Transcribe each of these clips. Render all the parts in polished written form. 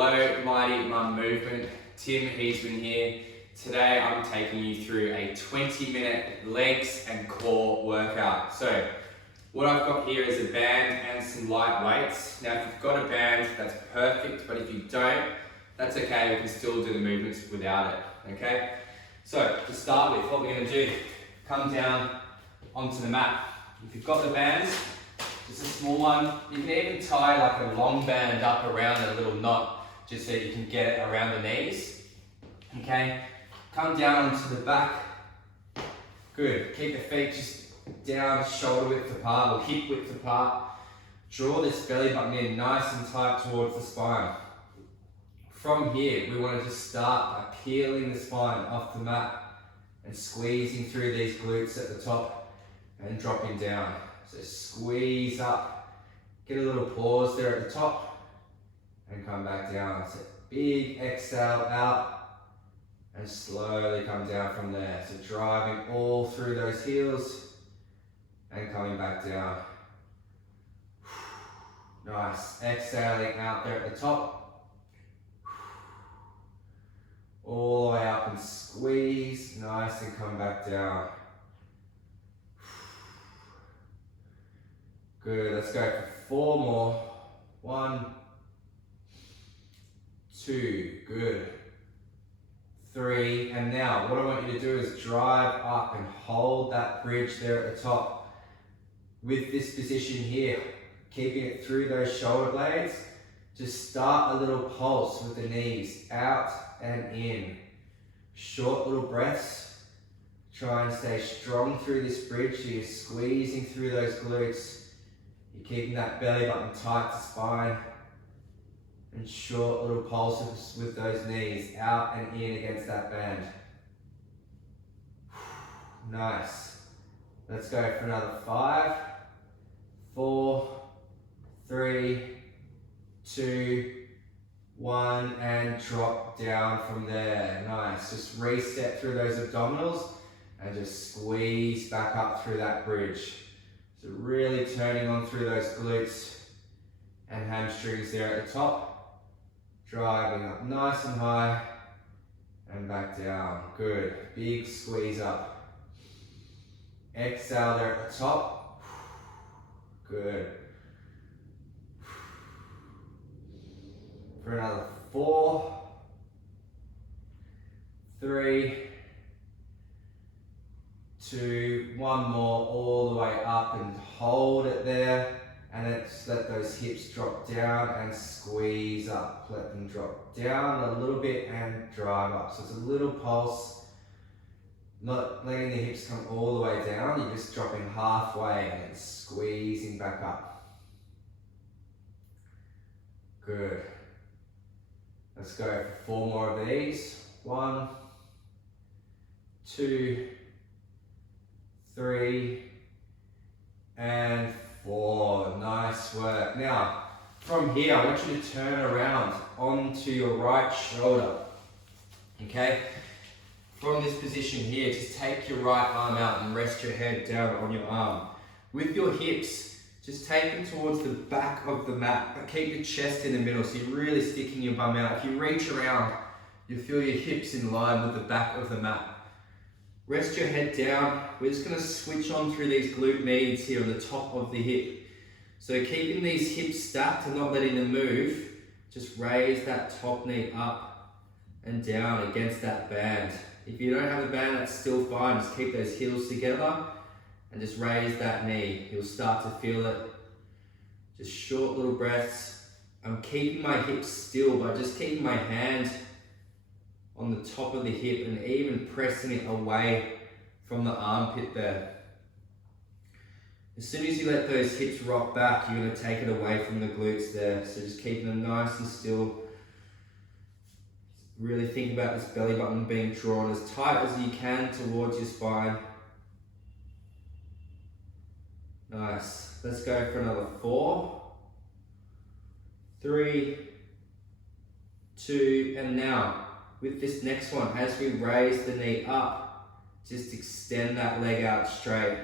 Hello Mighty Mum Movement, Tim Heisman here. Today I'm taking you through a 20-minute legs and core workout. So what I've got here is a band and some light weights. Now if you've got a band, that's perfect, but if you don't, that's okay, we can still do the movements without it, okay? So to start with, what we're going to do, come down onto the mat. If you've got the bands, just a small one, you can even tie like a long band up around a little knot just so you can get it around the knees. Okay, come down onto the back. Good, keep the feet just down, shoulder width apart or hip width apart. Draw this belly button in nice and tight towards the spine. From here, we want to just start by peeling the spine off the mat and squeezing through these glutes at the top and dropping down. So squeeze up, get a little pause there at the top and come back down. So big exhale out and slowly come down from there. So driving all through those heels and coming back down. Nice, exhaling out there at the top. All the way up and squeeze, nice, and come back down. Good, let's go for 4 more. 1, 2, good. 3, and now what I want you to do is drive up and hold that bridge there at the top. With this position here, keeping it through those shoulder blades, just start a little pulse with the knees, out and in. Short little breaths. Try and stay strong through this bridge so you're squeezing through those glutes. You're keeping that belly button tight to spine. And short little pulses with those knees, out and in against that band. Nice. Let's go for another 5, 4, 3, 2, 1, and drop down from there. Nice. Just reset through those abdominals and just squeeze back up through that bridge. So really turning on through those glutes and hamstrings there at the top. Driving up nice and high and back down. Good. Big squeeze up. Exhale there at the top. Good. For another 4, 3, 2, 1 more, all the way up and hold it there, and let's let those hips drop down and squeeze up. Let them drop down a little bit and drive up. So it's a little pulse, not letting the hips come all the way down, you're just dropping halfway and then squeezing back up. Good. Let's go for 4 more of these. 1, 2, 3, and 4. Nice work. Now, from here, I want you to turn around onto your right shoulder. Okay? From this position here, just take your right arm out and rest your head down on your arm. With your hips, just take them towards the back of the mat, but keep your chest in the middle, so you're really sticking your bum out. If you reach around, you feel your hips in line with the back of the mat. Rest your head down. We're just going to switch on through these glute medians here on the top of the hip. So keeping these hips stacked and not letting them move, just raise that top knee up and down against that band. If you don't have a band, that's still fine. Just keep those heels together and just raise that knee. You'll start to feel it. Just short little breaths. I'm keeping my hips still by just keeping my hand on the top of the hip and even pressing it away from the armpit there. As soon as you let those hips rock back, you're going to take it away from the glutes there. So just keeping them nice and still. Really think about this belly button being drawn as tight as you can towards your spine. Nice. Let's go for another 4, 3, 2, and now with this next one, as we raise the knee up, just extend that leg out straight.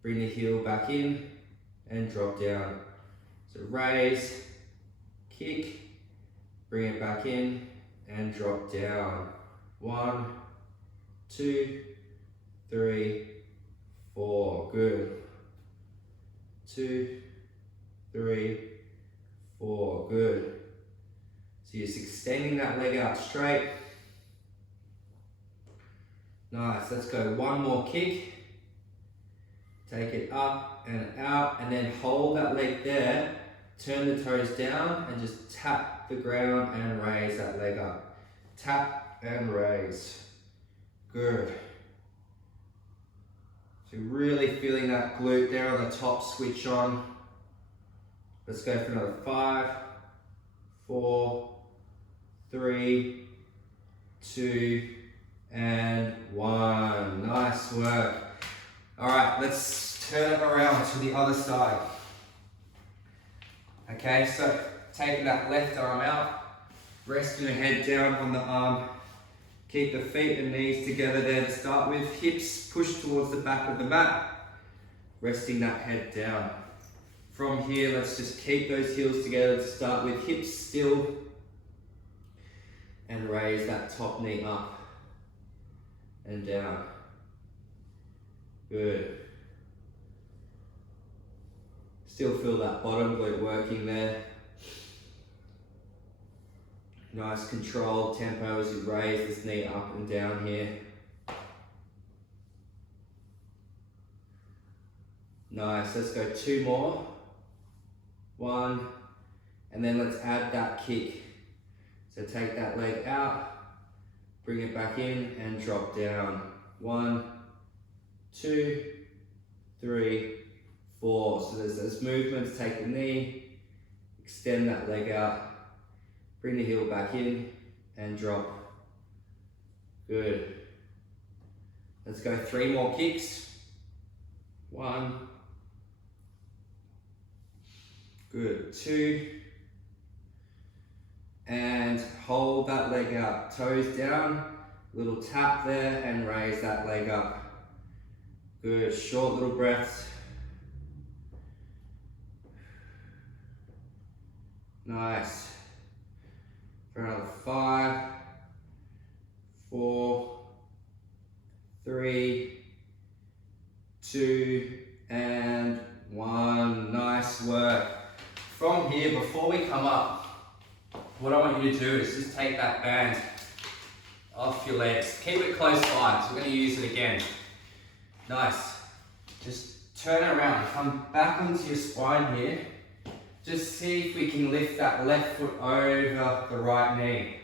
Bring the heel back in and drop down. So raise, kick, Bring it back in and drop down. 1, 2, 3, 4. Good. 2, 3, 4. Good. So you're just extending that leg out straight. Nice. Let's go one more kick. Take it up and out, and then hold that leg there. Turn the toes down and just tap the ground and raise that leg up. Tap and raise. Good. So really feeling that glute there on the top switch on. Let's go for another 5, 4, 3, 2, and 1. Nice work. All right, let's turn it around to the other side. Okay, so taking that left arm out, resting the head down on the arm. Keep the feet and knees together there to start with. Hips push towards the back of the mat. Resting that head down. From here, let's just keep those heels together to start with. Hips still. And raise that top knee up and down. Good. Still feel that bottom glute working there. Nice controlled tempo as you raise this knee up and down here. Nice, let's go 2 more. 1, and then let's add that kick. So take that leg out, bring it back in and drop down. 1, 2, 3, 4. So there's those movements, take the knee, extend that leg out, bring the heel back in and drop. Good. Let's go 3 more kicks. 1. Good. 2. And hold that leg out. Toes down, little tap there and raise that leg up. Good. Short little breaths. Nice. For another 5, 4, 3, 2, and 1. Nice work. From here, before we come up, what I want you to do is just take that band off your legs. Keep it close by, so we're going to use it again. Nice. Just turn around, come back onto your spine here. Just see if we can lift that left foot over the right knee.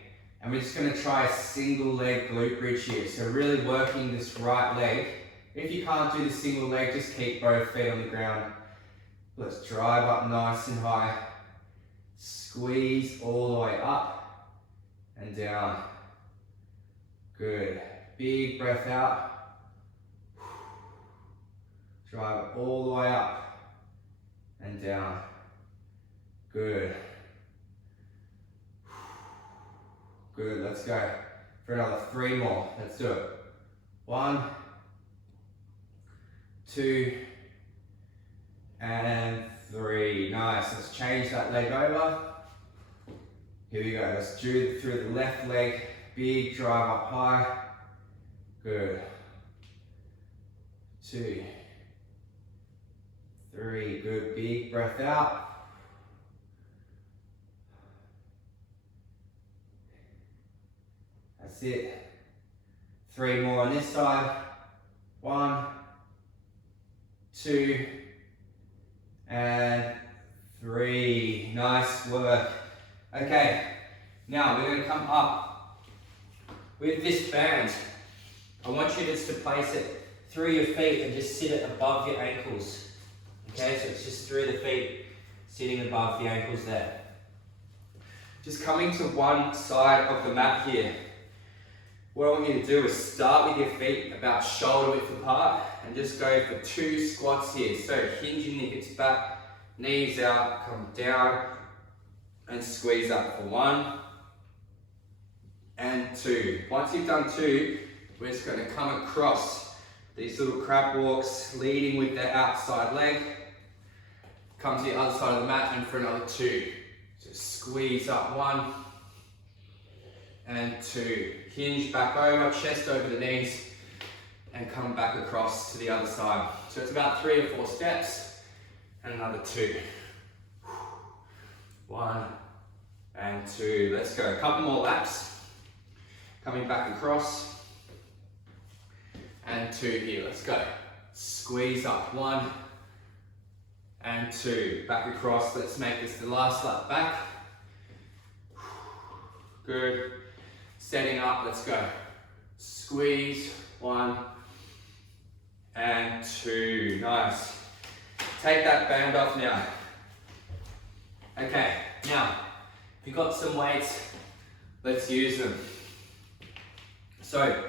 And we're just going to try a single leg glute bridge here. So really working this right leg. If you can't do the single leg, just keep both feet on the ground. Let's drive up nice and high. Squeeze all the way up and down. Good. Big breath out. Drive it all the way up and down. Good. Good, let's go for another 3 more. Let's do it. 1, 2, and 3. Nice, let's change that leg over. Here we go, let's do through the left leg. Big drive up high. Good. 2, 3, good, big breath out. That's it. 3 more on this side. 1, 2, and 3. Nice work. Okay, now we're going to come up with this band. I want you just to place it through your feet and just sit it above your ankles. Okay, so it's just through the feet, sitting above the ankles there. Just coming to one side of the mat here. What I want you to do is start with your feet about shoulder width apart and just go for 2 squats here. So hinging the hips back, knees out, come down and squeeze up for 1 and 2. Once you've done 2, we're just going to come across these little crab walks, leading with the outside leg. Come to the other side of the mat and for another 2. So squeeze up 1 and 2. Hinge back over, chest over the knees, and come back across to the other side. So it's about 3 or 4 steps, and another 2. 1 and 2. Let's go. A couple more laps. Coming back across, and 2 here. Let's go. Squeeze up. 1 and 2. Back across. Let's make this the last lap back. Good. Setting up. Let's go. Squeeze. 1 and 2. Nice. Take that band off now. Okay. Now, if you've got some weights, let's use them. So,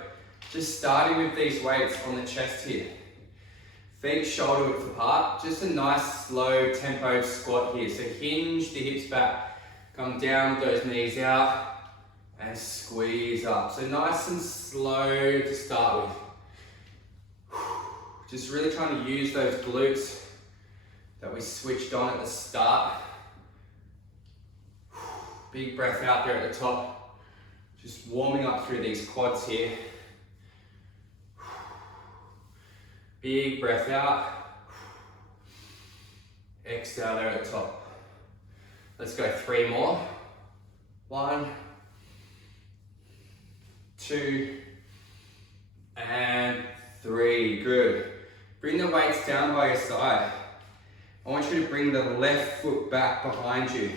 just starting with these weights on the chest here. Feet shoulder width apart, just a nice slow tempo squat here. So hinge the hips back, come down with those knees out, and squeeze up. So nice and slow to start with. Just really trying to use those glutes that we switched on at the start. Big breath out there at the top. Just warming up through these quads here. Big breath out. Exhale there at the top. Let's go 3 more. 1, 2, and 3. Good. Bring the weights down by your side. I want you to bring the left foot back behind you.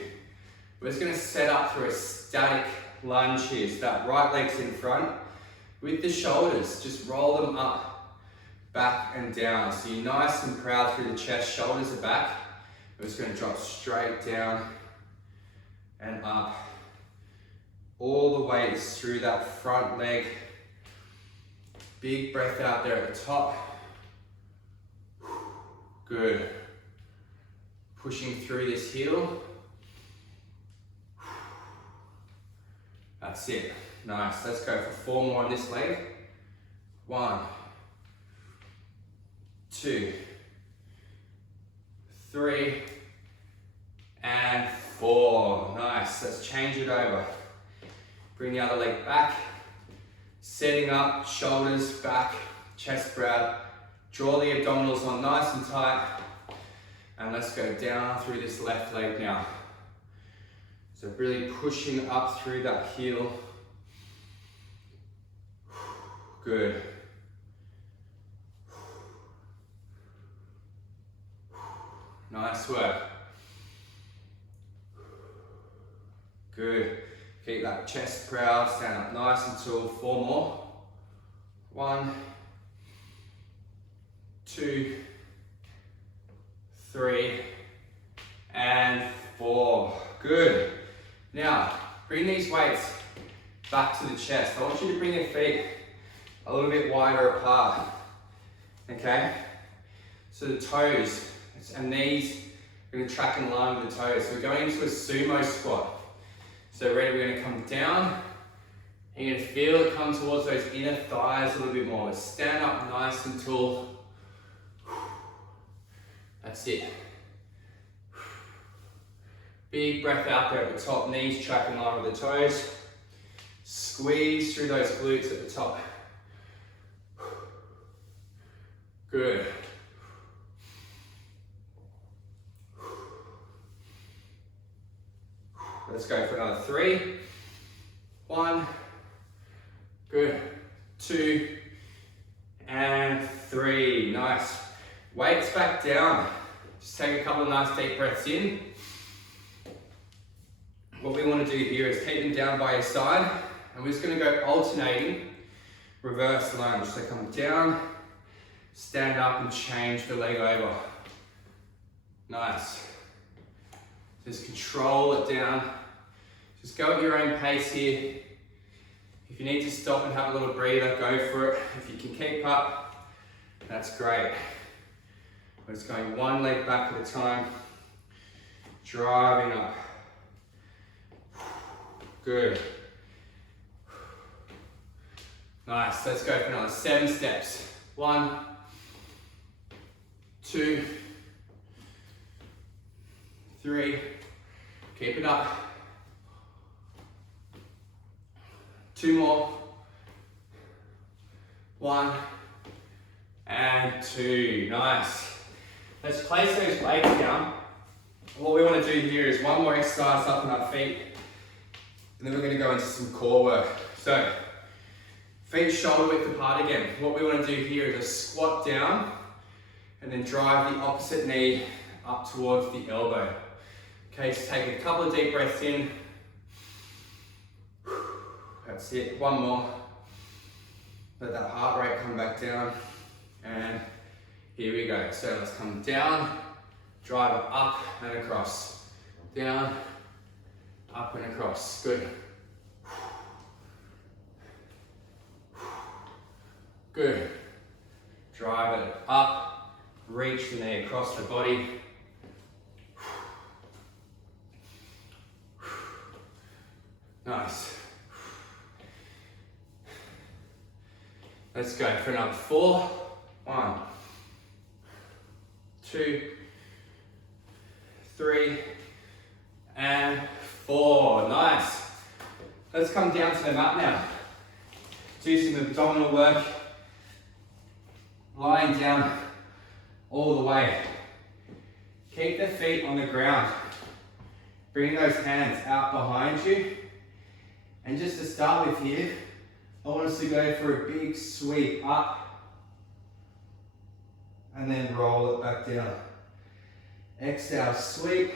We're just going to set up for a static lunge here. So that right leg's in front. With the shoulders, just roll them up, back and down. So you're nice and proud through the chest, shoulders are back. We're just going to drop straight down and up. All the way is through that front leg. Big breath out there at the top. Good. Pushing through this heel. That's it. Nice. Let's go for 4 more on this leg. 1, 2, 3, and 4. Nice. Let's change it over. Bring the other leg back. Setting up, shoulders back, chest grab. Draw the abdominals on nice and tight. And let's go down through this left leg now. So really pushing up through that heel. Good. Nice work. Good. Keep that chest proud, stand up nice and tall. 4 more. 1, 2, 3, and 4. Good. Now, bring these weights back to the chest. I want you to bring your feet a little bit wider apart. Okay? So the toes and knees are going to track in line with the toes. So we're going into a sumo squat. So ready, we're going to come down. And you're going to feel it come towards those inner thighs a little bit more. Stand up nice and tall. That's it. Big breath out there at the top, knees track in line with the toes. Squeeze through those glutes at the top. Good. Let's go for another 3. 1. Good. 2. And 3. Nice. Weights back down. Just take a couple of nice deep breaths in. What we want to do here is keep them down by your side, and we're just going to go alternating reverse lunge. So come down, stand up and change the leg over. Nice. Just control it down. Just go at your own pace here. If you need to stop and have a little breather, go for it. If you can keep up, that's great. We're just going one leg back at a time, driving up. Good. Nice. Let's go for another 7 steps. 1, 2, 3. Keep it up. 2 more. 1 and 2. Nice. Let's place those legs down. What we want to do here is one more exercise up on our feet, and then we're going to go into some core work. So, feet shoulder width apart again. What we want to do here is a squat down, and then drive the opposite knee up towards the elbow. Okay, just take a couple of deep breaths in. That's it, 1 more. Let that heart rate come back down, and here we go. So let's come down, drive it up and across. Down, up and across, good. Good. Drive it up, reach the knee across the body. Nice. Let's go for another 4. 1, 2, 3, and 4. Nice. Let's come down to the mat now. Do some abdominal work. Lying down all the way. Keep the feet on the ground. Bring those hands out behind you. And just to start with here, I want us to go for a big sweep up and then roll it back down. Exhale, sweep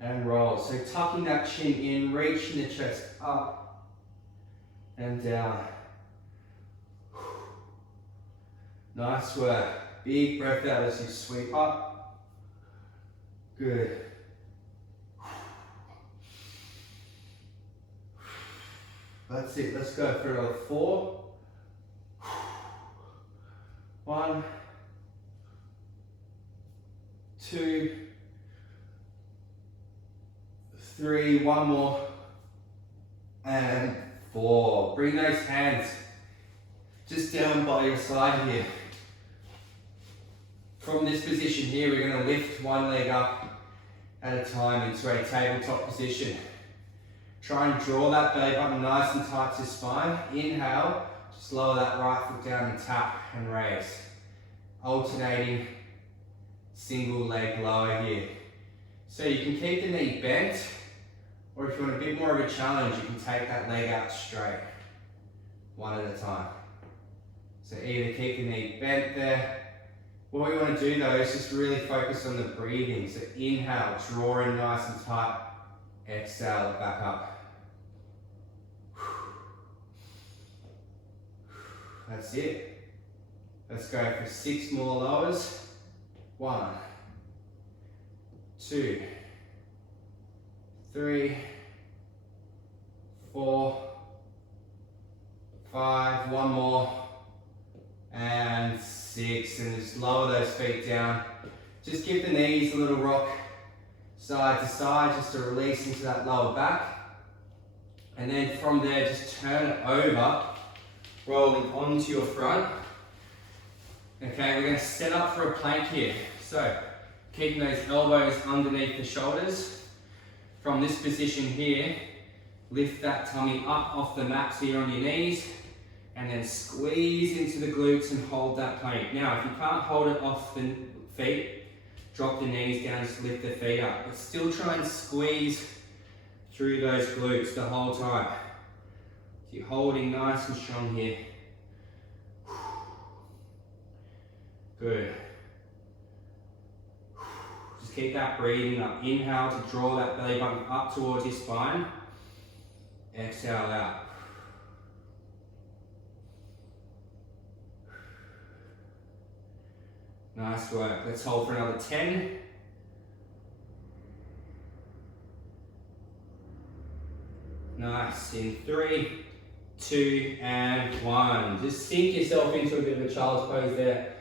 and roll. So tucking that chin in, reaching the chest up and down. Nice work. Big breath out as you sweep up. Good. That's it. Let's go for another 4. 1, 2, 3. 1 more. And 4. Bring those hands just down by your side here. From this position here, we're going to lift one leg up at a time into a tabletop position. Try and draw that belly button nice and tight to your spine. Inhale, just lower that right foot down and tap and raise. Alternating single leg lower here. So you can keep the knee bent, or if you want a bit more of a challenge, you can take that leg out straight, one at a time. So either keep the knee bent there. What we want to do though is just really focus on the breathing. So inhale, draw in nice and tight. Exhale it back up. That's it. Let's go for 6 more lowers. 1, 2, 3, 4, 5. 1 more. And 6. And just lower those feet down. Just give the knees a little rock side to side just to release into that lower back. And then from there, just turn it over, rolling onto your front. Okay, we're going to set up for a plank here. So, keeping those elbows underneath the shoulders. From this position here, lift that tummy up off the mat so you're on your knees, and then squeeze into the glutes and hold that plank. Now, if you can't hold it off the feet, drop the knees down, just lift the feet up. But still try and squeeze through those glutes the whole time. So you're holding nice and strong here. Good. Just keep that breathing up. Inhale to draw that belly button up towards your spine. Exhale out. Nice work. Let's hold for another 10. Nice. In 3, 2, and 1. Just sink yourself into a bit of a child's pose there.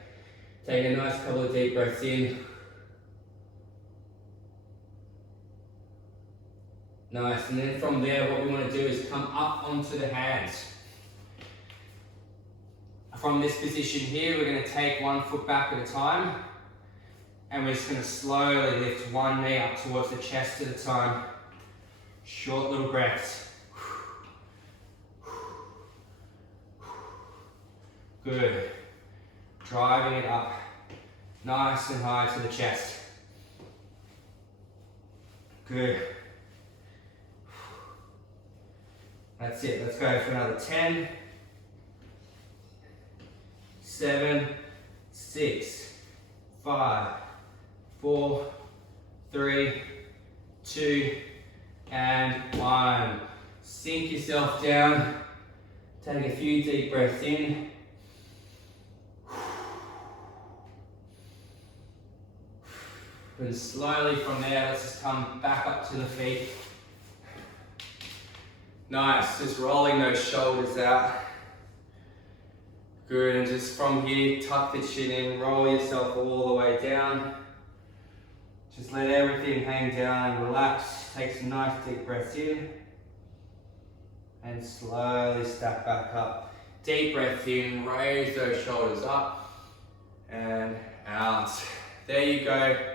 Take a nice couple of deep breaths in. Nice. And then from there, what we want to do is come up onto the hands. From this position here, we're going to take one foot back at a time, and we're just going to slowly lift one knee up towards the chest at a time. Short little breaths. Good. Driving it up nice and high to the chest. Good. That's it. Let's go for another 10, 7, 6, 5, 4, 3, 2, and 1. Sink yourself down. Take a few deep breaths in. And slowly from there, let's just come back up to the feet. Nice, just rolling those shoulders out. Good, and just from here, tuck the chin in, roll yourself all the way down. Just let everything hang down and relax. Take some nice deep breaths in. And slowly stack back up. Deep breath in, raise those shoulders up and out. There you go.